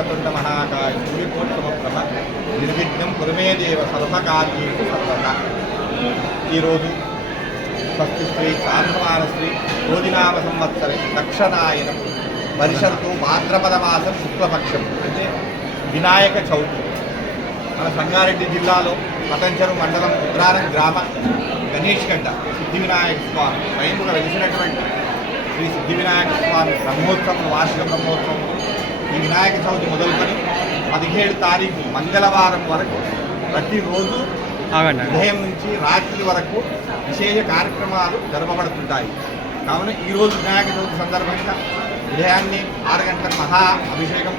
వక్రతుండ మహాకాయ సూర్యకోటి సమప్రభ నిర్విఘ్నం కురుమే దేవ సర్వకార్యేషు సర్వదా. ఈరోజు స్వస్తి శ్రీ చాంద్రమాన శ్రీ రోజునామ సంవత్సరం దక్షిణాయనం పరిషత్తు భాద్రపద మాసం శుక్లపక్షం అంటే వినాయక చవితి. మన సంగారెడ్డి జిల్లాలో పతంచెరు మండలం ఉద్రారం గ్రామ గణేష్ గడ్డ సిద్ధి వినాయక స్వామి స్వయంగా వెలిసినటువంటి శ్రీ సిద్ధి వినాయక స్వామి బ్రహ్మోత్సవం వార్షిక బ్రహ్మోత్సవం ఈ వినాయక చవితి మొదలుకొని 17 తారీఖు మంగళవారం వరకు ప్రతిరోజు ఉదయం నుంచి రాత్రి వరకు విశేష కార్యక్రమాలు జరపబడుతుంటాయి. కావున ఈరోజు వినాయక చవితి సందర్భంగా ఉదయాన్నే 6 గంటలకు మహా అభిషేకం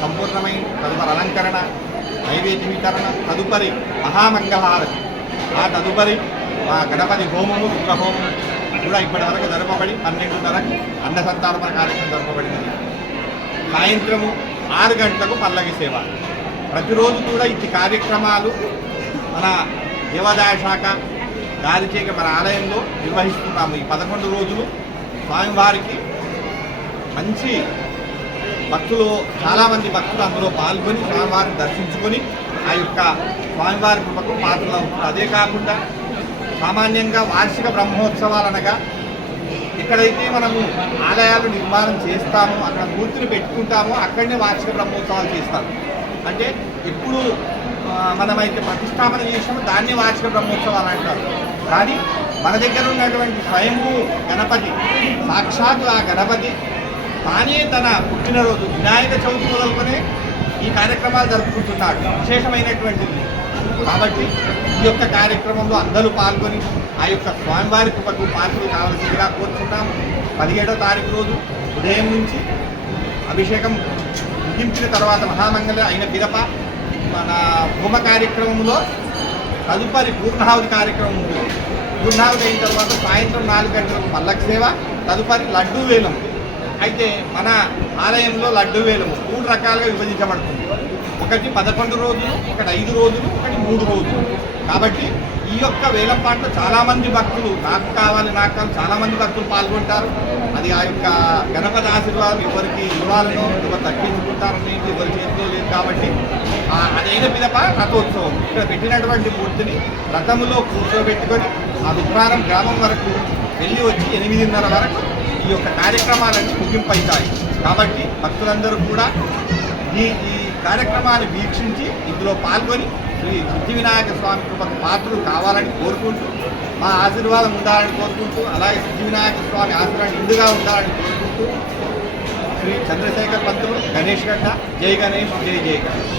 సంపూర్ణమైన తదుపరి అలంకరణ నైవేద్య వితరణ తదుపరి మహామంగళహారతి ఆ తదుపరి మా గణపతి హోమము రుద్రహోమము కూడా ఇప్పటి వరకు జరపబడి 12:30కు అన్న సంతాపన కార్యక్రమం జరపబడినది. సాయంత్రము 6 గంటలకు పల్లకి సేవ. ప్రతిరోజు కూడా ఇట్టి కార్యక్రమాలు మన దేవాదాయ శాఖ దారిచేక మన ఆలయంలో నిర్వహిస్తున్నాము. ఈ 11 రోజులు స్వామివారికి మంచి భక్తులు చాలామంది భక్తులు అందులో పాల్గొని స్వామివారిని దర్శించుకొని ఆ యొక్క స్వామివారి కృపకు పాత్రలు అవుతుంది. అదే కాకుండా సామాన్యంగా వార్షిక బ్రహ్మోత్సవాలు అనగా ఎక్కడైతే మనము ఆలయాలు నిర్మాణం చేస్తామో అక్కడ మూర్తిని పెట్టుకుంటామో అక్కడనే వార్షిక బ్రహ్మోత్సవాలు చేస్తాము. అంటే ఎప్పుడు మనమైతే ప్రతిష్టాపన చేసామో దాన్ని వార్షిక బ్రహ్మోత్సవాలు అంటారు. కానీ మన దగ్గర ఉన్నటువంటి స్వయంభూ గణపతి సాక్షాత్తు ఆ గణపతి తానే తన పుట్టినరోజు వినాయక చవితి మొదలుకొనే ఈ కార్యక్రమాలు జరుపుకుంటున్నాడు. విశేషమైనటువంటిది కాబట్టి ఈ యొక్క కార్యక్రమంలో అందరూ పాల్గొని ఆ యొక్క స్వామివారి కృపకు పాత్రలు కావాల్సిందిగా కోరుతున్నాము. 17వ తారీఖు రోజు ఉదయం నుంచి అభిషేకం ముగించిన తర్వాత మహామంగళ అయిన పిదప మన హోమ కార్యక్రమంలో తదుపరి పూర్ణాహుతి కార్యక్రమం ఉంటుంది. పూర్ణాహుతి అయిన తర్వాత సాయంత్రం 4 గంటలకు పల్లకి సేవ తదుపరి లడ్డూ వేలం. అయితే మన ఆలయంలో లడ్డూ వేలము 3 రకాలుగా విభజించబడుతుంది. ఒకటి 11 రోజులు, ఒకటి 5 రోజులు, ఒకటి 3 రోజులు. కాబట్టి ఈ యొక్క వేలంపాట్లో చాలామంది భక్తులు నాకు కావాలి చాలామంది భక్తులు పాల్గొంటారు. అది ఆ యొక్క గణపతి ఆశీర్వాదం ఎవరికి ఇవ్వాలని ఎవరు తగ్గించుకుంటారని ఎవరి చేతిలో లేదు. కాబట్టి అదైన పిదప రథోత్సవం ఇక్కడ పెట్టినటువంటి మూర్తిని రథములో కూర్చోబెట్టుకొని ఆ రుద్రారం గ్రామం వరకు వెళ్ళి వచ్చి 8:30 వరకు ఈ యొక్క కార్యక్రమాలన్నీ ముగింపు అవుతాయి. కాబట్టి భక్తులందరూ కూడా ఈ కార్యక్రమాన్ని వీక్షించి ఇందులో పాల్గొని శ్రీ సిద్ధి వినాయక స్వామి కృపకు పాత్రలు కావాలని కోరుకుంటూ మా ఆశీర్వాదం ఉండాలని కోరుకుంటూ అలాగే సిద్ధి వినాయక స్వామి ఆశీర్వాదం నిండుగా ఉండాలని కోరుకుంటూ శ్రీ చంద్రశేఖర్ పంతులు గణేష్ గడ్డ జై గణేష్ జై జై గణేష్.